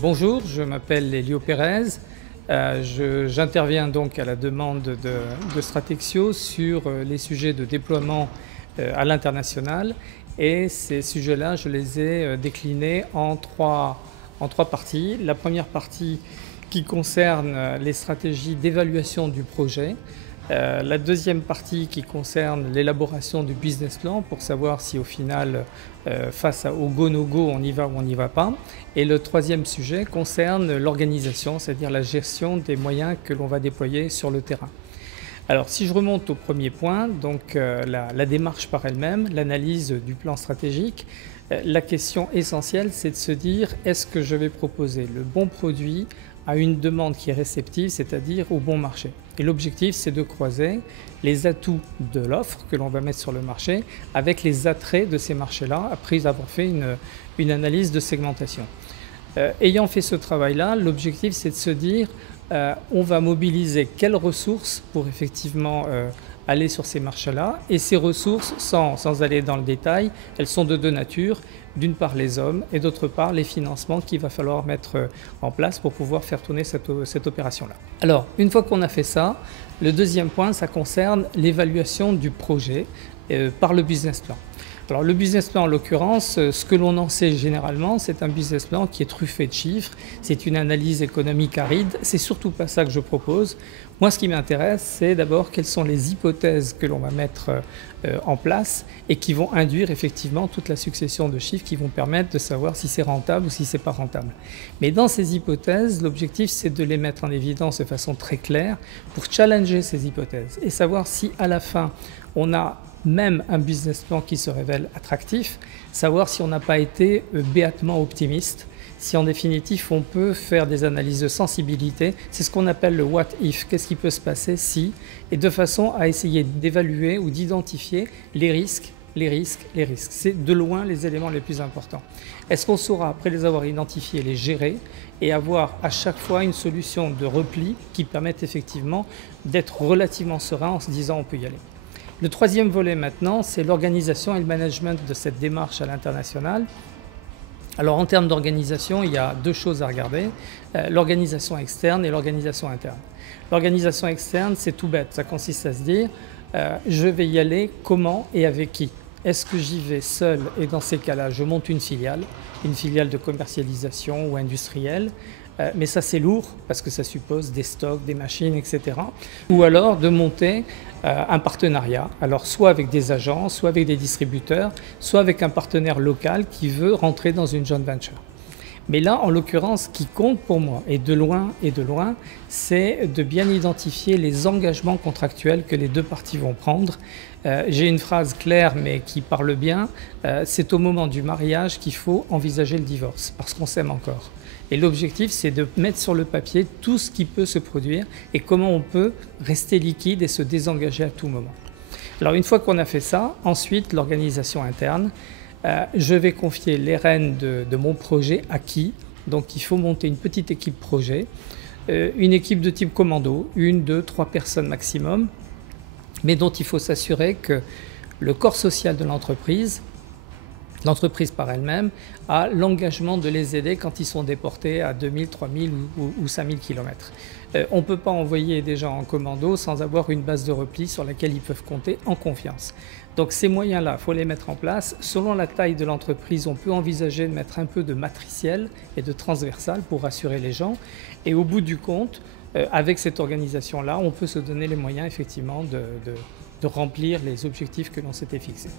Bonjour, je m'appelle Elio Pérez. J'interviens donc à la demande de Stratexio sur les sujets de déploiement à l'international. Et ces sujets-là, je les ai déclinés en trois parties. La première partie qui concerne les stratégies d'évaluation du projet. La deuxième partie qui concerne l'élaboration du business plan pour savoir si au final, face au go-no-go, on y va ou on n'y va pas. Et le troisième sujet concerne l'organisation, c'est-à-dire la gestion des moyens que l'on va déployer sur le terrain. Alors si je remonte au premier point, donc la démarche par elle-même, l'analyse du plan stratégique, la question essentielle c'est de se dire est-ce que je vais proposer le bon produit à une demande qui est réceptive, c'est-à-dire au bon marché. Et l'objectif c'est de croiser les atouts de l'offre que l'on va mettre sur le marché avec les attraits de ces marchés-là après avoir fait une analyse de segmentation. Ayant fait ce travail-là, l'objectif c'est de se dire on va mobiliser quelles ressources pour effectivement aller sur ces marchés-là. Et ces ressources, sans aller dans le détail, elles sont de deux natures. D'une part les hommes et d'autre part les financements qu'il va falloir mettre en place pour pouvoir faire tourner cette opération-là. Alors, une fois qu'on a fait ça, le deuxième point, ça concerne l'évaluation du projet par le business plan. Alors le business plan en l'occurrence, ce que l'on en sait généralement, c'est un business plan qui est truffé de chiffres, c'est une analyse économique aride, c'est surtout pas ça que je propose. Moi ce qui m'intéresse, c'est d'abord quelles sont les hypothèses que l'on va mettre en place et qui vont induire effectivement toute la succession de chiffres qui vont permettre de savoir si c'est rentable ou si c'est pas rentable. Mais dans ces hypothèses, l'objectif c'est de les mettre en évidence de façon très claire pour challenger ces hypothèses et savoir si à la fin on a même un business plan qui se révèle attractif, savoir si on n'a pas été béatement optimiste, si en définitive on peut faire des analyses de sensibilité, c'est ce qu'on appelle le what if, qu'est-ce qui peut se passer si, et de façon à essayer d'évaluer ou d'identifier les risques. C'est de loin les éléments les plus importants. Est-ce qu'on saura, après les avoir identifiés, les gérer et avoir à chaque fois une solution de repli qui permette effectivement d'être relativement serein en se disant on peut y aller. Le troisième volet maintenant, c'est l'organisation et le management de cette démarche à l'international. Alors en termes d'organisation, il y a deux choses à regarder, l'organisation externe et l'organisation interne. L'organisation externe, c'est tout bête, ça consiste à se dire je vais y aller comment et avec qui. Est-ce que j'y vais seul et dans ces cas-là, je monte une filiale de commercialisation ou industrielle, mais ça c'est lourd parce que ça suppose des stocks, des machines, etc. Ou alors de monter un partenariat, alors soit avec des agents, soit avec des distributeurs, soit avec un partenaire local qui veut rentrer dans une joint venture. Mais là, en l'occurrence, ce qui compte pour moi, et de loin, c'est de bien identifier les engagements contractuels que les deux parties vont prendre. J'ai une phrase claire, mais qui parle bien. C'est au moment du mariage qu'il faut envisager le divorce, parce qu'on s'aime encore. Et l'objectif, c'est de mettre sur le papier tout ce qui peut se produire et comment on peut rester liquide et se désengager à tout moment. Alors, une fois qu'on a fait ça, ensuite, l'organisation interne. Je vais confier les rênes de mon projet à qui? Donc il faut monter une petite équipe projet, une équipe de type commando, 1, 2, 3 personnes maximum, mais dont il faut s'assurer que le corps social de l'entreprise par elle-même, a l'engagement de les aider quand ils sont déportés à 2000, 3000 ou 5000 km. On ne peut pas envoyer des gens en commando sans avoir une base de repli sur laquelle ils peuvent compter en confiance. Donc ces moyens-là, il faut les mettre en place. Selon la taille de l'entreprise, on peut envisager de mettre un peu de matriciel et de transversal pour rassurer les gens. Et au bout du compte, avec cette organisation-là, on peut se donner les moyens effectivement de remplir les objectifs que l'on s'était fixés.